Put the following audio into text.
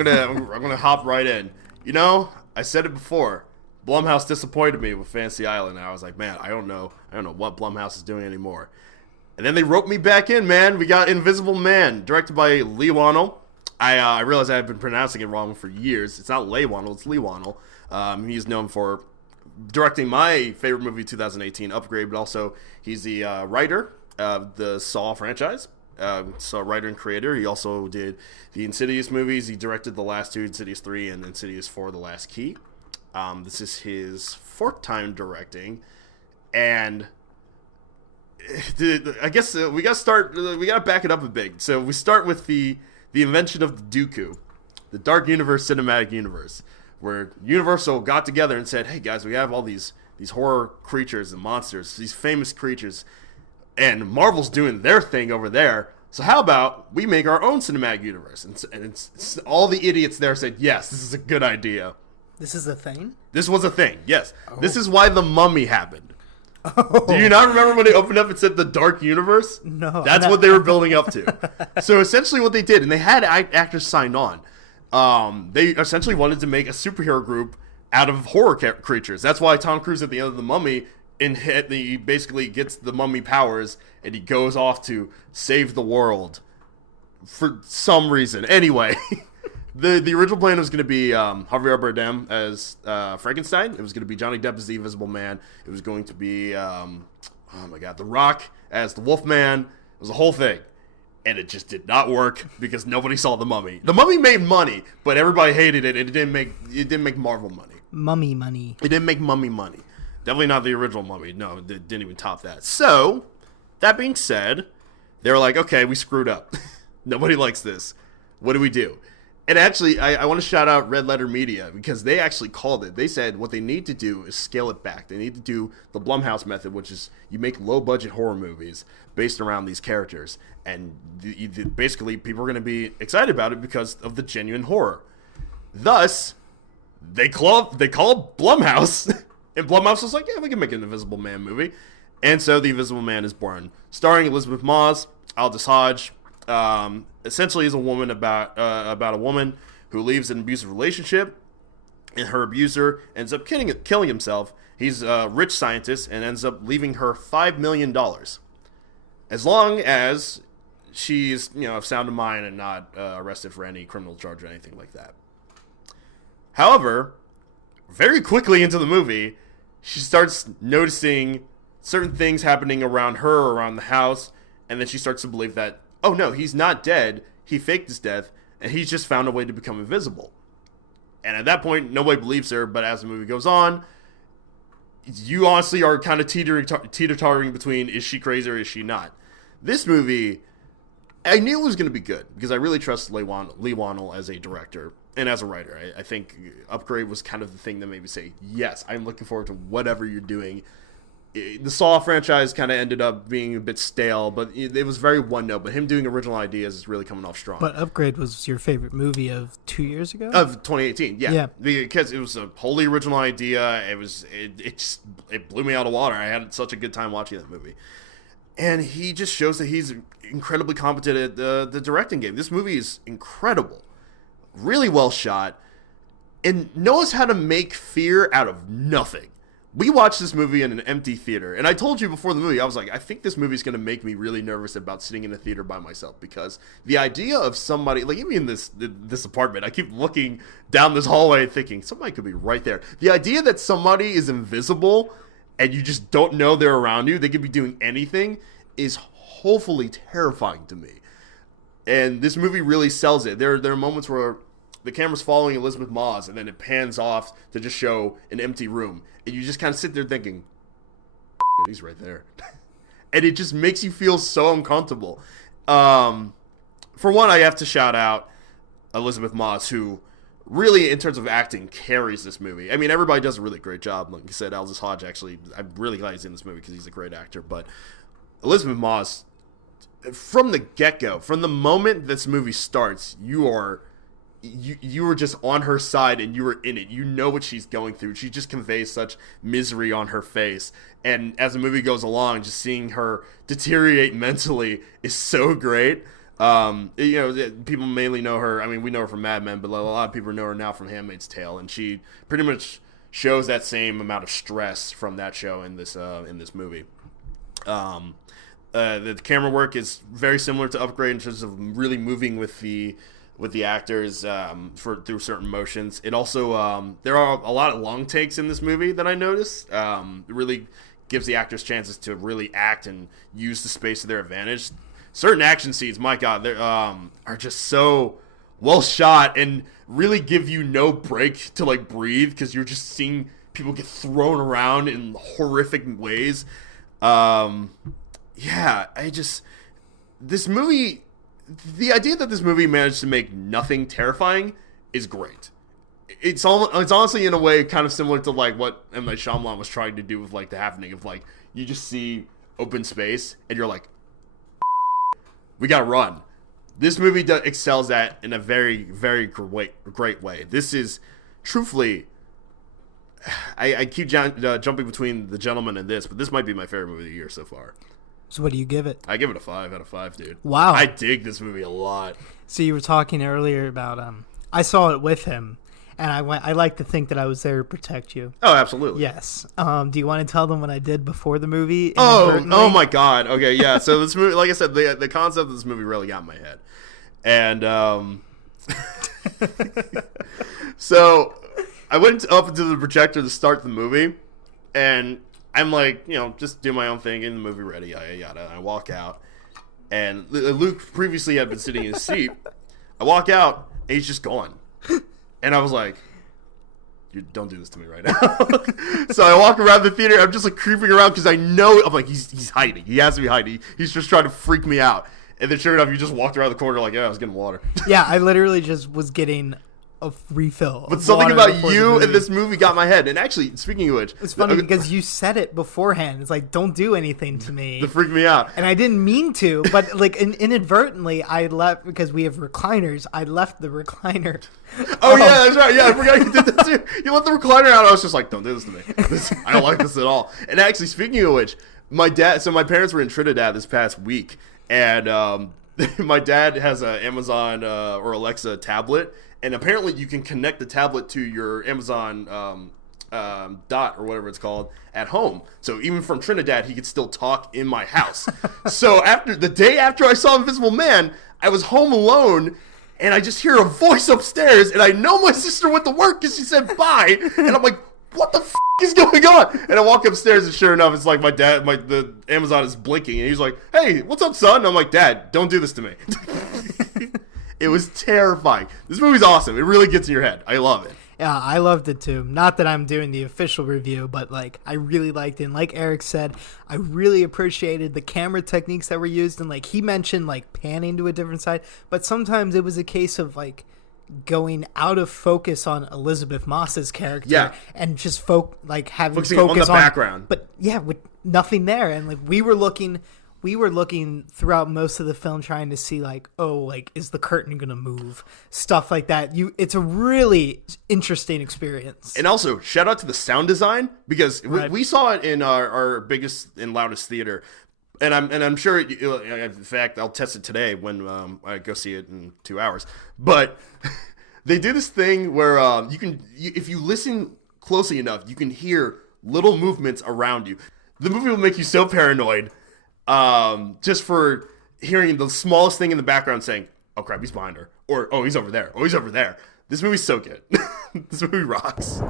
I'm gonna hop right in. You know, I said it before. Blumhouse disappointed me with Fantasy Island, and I was like, man, I don't know what Blumhouse is doing anymore. And then they roped me back in, man. We got Invisible Man, directed by Leigh Whannel. I realized I had been pronouncing it wrong for years. It's not Leigh Whannel, it's Leigh Whannel. He's known for directing my favorite movie, 2018, Upgrade, but also he's the writer of the Saw franchise. Saw writer and creator. He also did the Insidious movies. He directed the last two, Insidious 3 and Insidious 4, The Last Key. This is his fourth time directing, and I guess we gotta back it up a bit. So we start with the invention of the Dooku, the Dark Universe Cinematic Universe, where Universal got together and said, hey guys, we have all these horror creatures and monsters, these famous creatures, and Marvel's doing their thing over there, so how about we make our own cinematic universe? And it's all the idiots there said, yes, this is a good idea. This is a thing? This was a thing, yes. Oh. This is why The Mummy happened. Oh. Do you not remember when they opened up and said the Dark Universe? No. That's what they were building up to. So essentially what they did, and they had actors signed on, they essentially wanted to make a superhero group out of horror creatures. That's why Tom Cruise at the end of The Mummy, he basically gets the mummy powers, and he goes off to save the world for some reason. Anyway, the original plan was going to be Javier Bardem as Frankenstein. It was going to be Johnny Depp as the Invisible Man. It was going to be, The Rock as the Wolfman. It was a whole thing. And it just did not work because nobody saw The Mummy. The Mummy made money, but everybody hated it, and it didn't make Marvel money. Mummy money. It didn't make Mummy money. Definitely not the original Mummy. No, it didn't even top that. So, that being said, they were like, okay, we screwed up. Nobody likes this. What do we do? And actually, I want to shout out Red Letter Media because they actually called it. They said what they need to do is scale it back. They need to do the Blumhouse method, which is you make low-budget horror movies based around these characters. And basically, people are going to be excited about it because of the genuine horror. Thus, they called Blumhouse, and Blumhouse was like, yeah, we can make an Invisible Man movie. And so The Invisible Man is born, starring Elizabeth Moss, Aldous Hodge. Essentially is a woman about a woman who leaves an abusive relationship, and her abuser ends up killing himself. He's a rich scientist and ends up leaving her $5 million, as long as she's of sound of mind and not arrested for any criminal charge or anything like that. However, very quickly into the movie, she starts noticing certain things happening around her, around the house, and then she starts to believe that, oh no, he's not dead, he faked his death, and he's just found a way to become invisible. And at that point, nobody believes her, but as the movie goes on, you honestly are kind of teeter-tottering between, is she crazy or is she not? This movie, I knew it was going to be good, because I really trust Leigh Whannel as a director and as a writer. I think Upgrade was kind of the thing that made me say, yes, I'm looking forward to whatever you're doing. The Saw franchise kind of ended up being a bit stale, but it was very one-note. But him doing original ideas is really coming off strong. But Upgrade was your favorite movie of 2 years ago? Of 2018, yeah. Because it was a wholly original idea. It blew me out of water. I had such a good time watching that movie. And he just shows that he's incredibly competent at the directing game. This movie is incredible. Really well shot. And knows how to make fear out of nothing. We watched this movie in an empty theater, and I told you before the movie, I was like, I think this movie's going to make me really nervous about sitting in a theater by myself, because the idea of somebody, like even in this apartment, I keep looking down this hallway and thinking, somebody could be right there. The idea that somebody is invisible and you just don't know they're around you, they could be doing anything, is hopefully terrifying to me. And this movie really sells it. There are moments where the camera's following Elizabeth Moss, and then it pans off to just show an empty room. And you just kind of sit there thinking, he's right there. And it just makes you feel so uncomfortable. For one, I have to shout out Elizabeth Moss, who really, in terms of acting, carries this movie. I mean, everybody does a really great job. Like you said, Aldous Hodge, actually, I'm really glad he's in this movie because he's a great actor. But Elizabeth Moss, from the get-go, from the moment this movie starts, you were just on her side and you were in it. You know what she's going through. She just conveys such misery on her face. And as the movie goes along, just seeing her deteriorate mentally is so great. People mainly know her. I mean, we know her from Mad Men, but a lot of people know her now from Handmaid's Tale, and she pretty much shows that same amount of stress from that show in this movie. The camera work is very similar to Upgrade in terms of really moving with the actors through certain motions. It also there are a lot of long takes in this movie that I noticed. It really gives the actors chances to really act and use the space to their advantage. Certain action scenes, my God, they are just so well shot and really give you no break to like breathe because you're just seeing people get thrown around in horrific ways. This movie, the idea that this movie managed to make nothing terrifying is great. It's honestly in a way kind of similar to like what M. Night Shyamalan was trying to do with like The Happening, of like you just see open space and you're like, we gotta run. This movie excels at in a very, very great way. This is truthfully, I keep jumping between The Gentleman and this, but this might be my favorite movie of the year so far. So what do you give it? I give it a 5 out of 5, dude. Wow. I dig this movie a lot. So you were talking earlier about I saw it with him, and I like to think that I was there to protect you. Oh, absolutely. Yes. Do you want to tell them what I did before the movie? Oh my God. Okay, yeah. So this movie, like I said, the concept of this movie really got in my head, and so I went up into the projector to start the movie, and I'm like, just do my own thing, getting the movie ready, yada yada. I walk out, and Luke previously had been sitting in his seat. I walk out, and he's just gone. And I was like, don't do this to me right now. So I walk around the theater. I'm just like creeping around because I know, I'm like, he's hiding. He has to be hiding. He's just trying to freak me out. And then sure enough, you just walked around the corner like, yeah, I was getting water. Yeah, I literally just was getting a refill. But something about you and this movie got my head. And actually, speaking of which, it's funny because you said it beforehand. It's like, don't do anything to me to freak me out. And I didn't mean to, but like inadvertently, I left because we have recliners. I left the recliner. Oh yeah, that's right. Yeah, I forgot you did that too. You let the recliner out. I was just like, don't do this to me. I don't like this at all. And actually, speaking of which, my parents were in Trinidad this past week, and my dad has an Amazon or Alexa tablet. And apparently you can connect the tablet to your Amazon Dot or whatever it's called at home. So even from Trinidad, he could still talk in my house. So the day after I saw Invisible Man, I was home alone, and I just hear a voice upstairs, and I know my sister went to work because she said bye. And I'm like, what the f*** is going on? And I walk upstairs, and sure enough, it's like my dad, the Amazon is blinking, and he's like, hey, what's up, son? And I'm like, Dad, don't do this to me. It was terrifying. This movie's awesome. It really gets in your head. I love it. Yeah, I loved it too. Not that I'm doing the official review, but like I really liked it. And like Erik said, I really appreciated the camera techniques that were used. And like he mentioned like panning to a different side, but sometimes it was a case of like going out of focus on Elizabeth Moss's character and just having focusing focus on the background. But yeah, with nothing there. And like we were looking throughout most of the film trying to see like, oh, like is the curtain gonna move, stuff like that. It's a really interesting experience. And also shout out to the sound design, because we saw it in our biggest and loudest theater, and I'm sure in fact I'll test it today when I go see it in 2 hours. But they do this thing where if you listen closely enough, you can hear little movements around you. The movie will make you so paranoid just for hearing the smallest thing in the background saying, oh crap, he's behind her, or oh, he's over there, oh, he's over there. This movie's so good. This movie rocks.